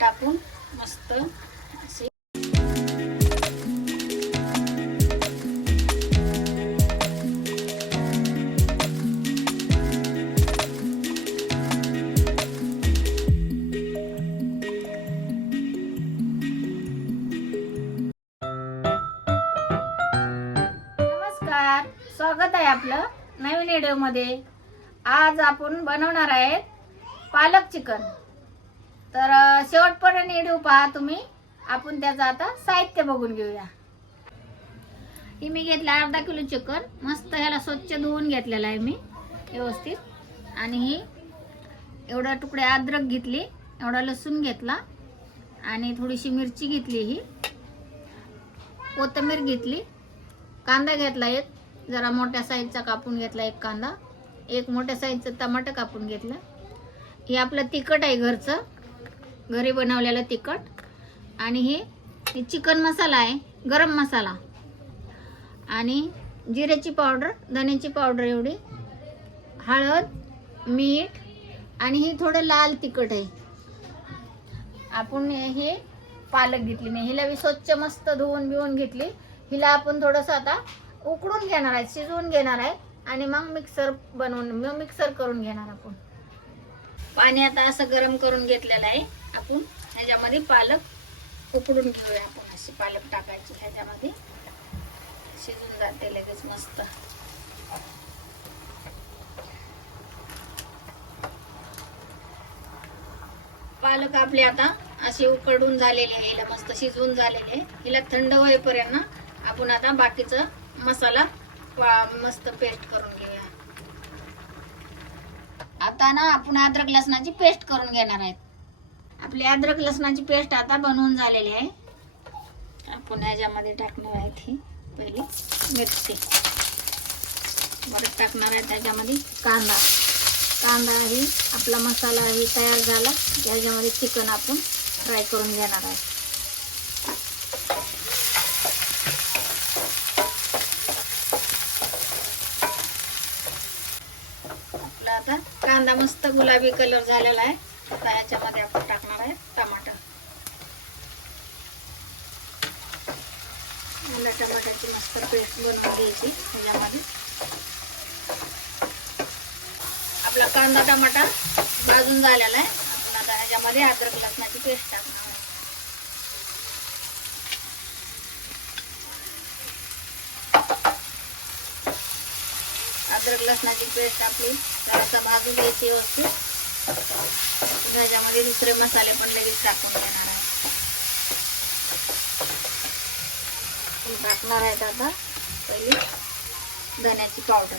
टाकून मस्त असे नमस्कार, स्वागत आहे आपलं नवीन व्हिडिओ मध्ये। आज आपण बनवणार आहे पालक चिकन। तर शेवटपर्यंत व्हिडिओ पहा तुम्ही। आपण त्याचं आता साहित्य बघून घेऊया। ही मी घेतला अर्धा किलो चिकन, मस्त ह्याला स्वच्छ धुवून घेतलेला आहे मी व्यवस्थित। आणि ही एवढा तुकडे अद्रक घेतली, एवढा लसूण घेतला आणि थोडीशी मिरची घेतली, ही कोथिंबीर घेतली, कांदा घेतला एक जरा मोठ्या साईजचा कापून घेतला, एक कांदा, एक मोठ्या साईजचं टमाटर कापून घेतलं। हे आपलं तिखट आहे घरचं, घरी बनवलेलं तिखट। आणि हे चिकन मसाला आहे, गरम मसाला आणि जिऱ्याची पावडर, धण्याची पावडर एवढी, हळद, मीठ आणि ही थोडं लाल तिखट आहे। आपण हे पालक घेतली मी, हिला स्वच्छ मस्त धुवून बिवून घेतली। हिला आपण थोडंसं आता उकडून घेणार आहे, शिजवून घेणार आहे आणि मग मिक्सर करून घेणार आपण। पाणी आता असं गरम करून घेतलेलं आहे। आपण ह्याच्यामध्ये पालक उकडून घेऊया। आपण अशी पालक टाकायची ह्याच्यामध्ये, शिजून जाते लगेच मस्त। पालक आपले आता असे उकडून झालेले आहे, हिला मस्त शिजवून झालेले आहे। हिला थंड होईपर्यंत आपण आता बाकीचा मसाला मस्त पेस्ट करून घेऊया। आता ना आपण अद्रक लसणाची पेस्ट करून घेणार आहेत। आपली अद्रक लसणाची पेस्ट आता बनवून झालेली आहे। आपण ह्याच्यामध्ये टाकणार आहेत ही पहिली मिरची, परत टाकणार आहे त्याच्यामध्ये कांदा ही आपला मसाला ही तयार झाला, त्याच्यामध्ये चिकन आपण फ्राय करून घेणार आहे। आपला आता कांदा मस्त गुलाबी कलर झालेला आहे। आता याच्यामध्ये आपण टाकणार आहे टमाटर। मला टमाट्याची मस्त पेस्ट बनवून घ्यायची ह्याच्यामध्ये। आपला कांदा टमाटा भाजून झालेला आहे। आपण आता ह्याच्यामध्ये अद्रक लसणाची पेस्ट टाकणार आहे। अद्रक लसणाची पेस्ट आपली जरासा भाजून घ्यायची व्यवस्थित। ह्याच्यामध्ये दुसरे मसाले पण लगेच टाकून घेणार आहे। टाकणार आहेत आता पहिली धण्याची पावडर,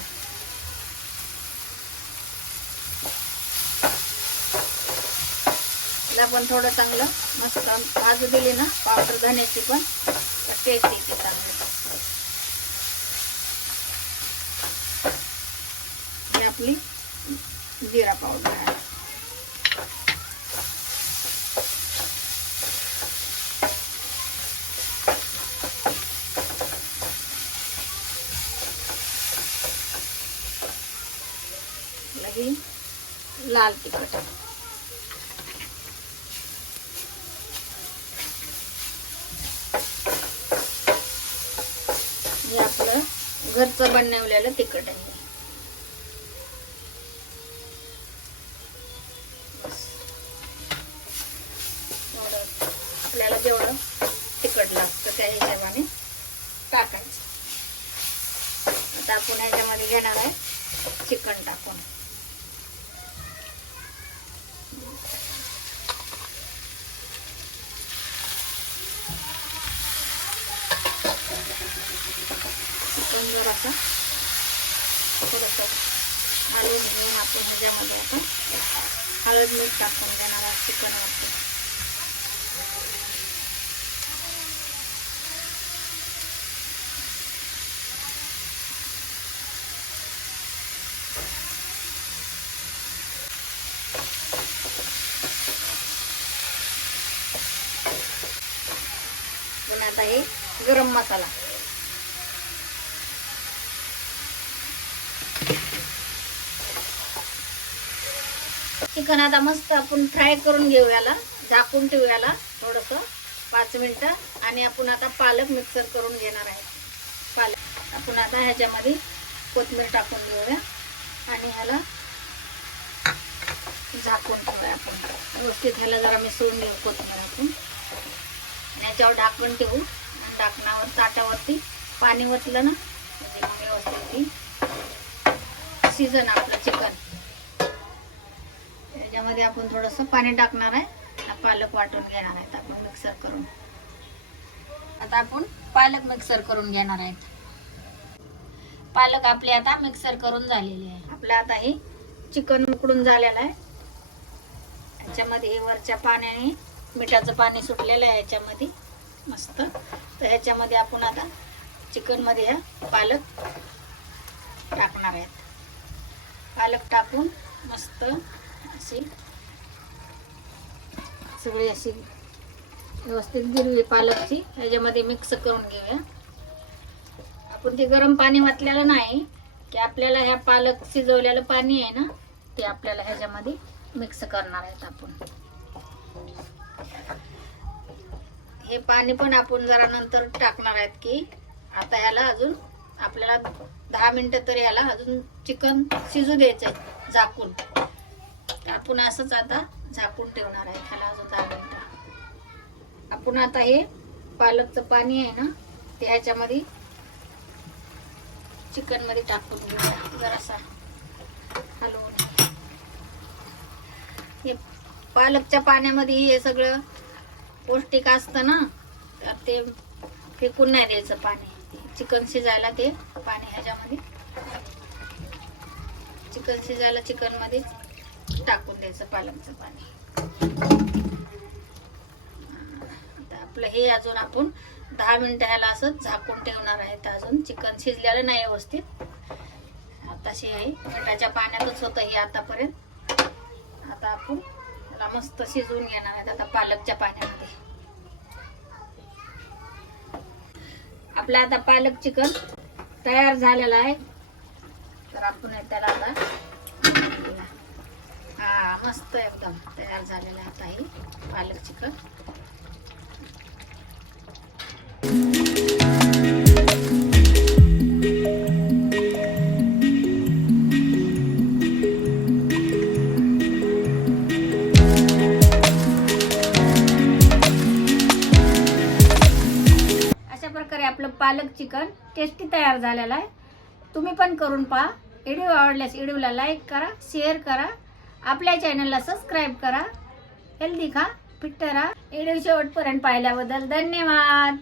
तिला पण थोडं चांगलं मस्त भाजू दिली ना पावडर धण्याची, पण टेस्ट येते चांगली। ही आपली जिरा पावडर आहे। लगी लाल तिखट, हे आपलं घरचं बनवलेलं तिखट आहे। आपल्याला जेवढं तिखट लागतं त्या हिशोबाने टाकायचं। आता आपण ह्याच्यामध्ये घेणार आहे चिकन टाकून। चिकन जरासा थोडंसं हलवून घेऊन आपण ह्याच्यामध्ये आता हळद मीठ टाकून देणार आहे चिकनवरती। आता हे गरम मसाला, चिकन आता मस्त आपण फ्राय करून घेऊ, याला झाकून ठेवू याला थोडंसं 5 मिनिटं. आणि आपण आता पालक मिक्सर करून घेणार आहे. पालक आपण आता ह्याच्यामध्ये कोथिंबीर टाकून घेऊया आणि ह्याला झाकून ठेवूया आपण व्यवस्थित. ह्याला जरा मिसळून घेऊ कोथिंबीर आपण. याच्यावर ढाकून ठेवू. ढाकणावर ताटावरती पाणी ओतलं ना म्हणजे मग व्यवस्थित शिजन आपलं चिकन. त्याच्यामध्ये आपण थोडंसं पाणी टाकणार आहे. पालक वाटून घेणार आहेत आपण मिक्सर करून. आता आपण पालक मिक्सर करून घेणार आहेत. पालक आपले आता मिक्सर करून झालेले आहे. आपलं आता हे चिकन उकडून झालेलं आहे. याच्यामध्ये वरच्या पाण्याने मिठाचं पाणी सुटलेलं आहे याच्यामध्ये मस्त. तर ह्याच्यामध्ये आपण आता चिकन मध्ये हा पालक टाकणार आहेत. पालक टाकून मस्त अशी सगळी अशी व्यवस्थित गिरवी पालकची ह्याच्यामध्ये मिक्स करून घेऊया. आपण ते गरम पाणी वाटलेलं नाही की आपल्याला ह्या पालक शिजवलेलं पाणी आहे ना ते आपल्याला ह्याच्यामध्ये मिक्स करणार आहेत आपण. हे पाणी पण आपण जरा नंतर टाकणार आहेत की आता ह्याला अजून आपल्याला 10 मिनिटं तरी ह्याला अजून चिकन शिजू द्यायचं आहे झाकून. आपण असंच आता झाकून ठेवणार आहे ह्याला अजून 10 मिनिटं. आपण आता हे पालकचं पाणी आहे ना ते ह्याच्यामध्ये चिकन मध्ये टाकून घेऊया जरासा हलवून. हे पालकच्या पाण्यामध्ये हे सगळं पौष्टिक असतं ना तर ते फेकून नाही द्यायचं पाणी. चिकन शिजायला ते पाणी ह्याच्यामध्ये चिकन शिजायला चिकन मध्ये टाकून द्यायचं पालकचं पाणी. आता आपलं हे अजून आपण 10 मिनिटं ह्याला असं झाकून ठेवणार आहे. अजून चिकन शिजलेलं नाही व्यवस्थित. आताशी आहे मिठाच्या पाण्यातच होतं हे आतापर्यंत. आता आपण त्याला मस्त शिजवून घेणार आहे आता पालकच्या पाण्यामध्ये. आपलं आता पालक चिकन तयार झालेलं आहे. तर आपण त्याला आता हा मस्त एकदम तयार झालेलं आहे आता हे पालक चिकन. आपलं पालक चिकन टेस्टी तयार झालेला आहे. तुम्ही पण करून पहा. व्हिडिओ आवडल्यास व्हिडिओला लाईक करा, शेअर करा, आपल्या चॅनलला सबस्क्राईब करा. हेल्दी खा, फिट राहा. व्हिडिओ शेवटपर्यंत पाहिल्याबद्दल धन्यवाद.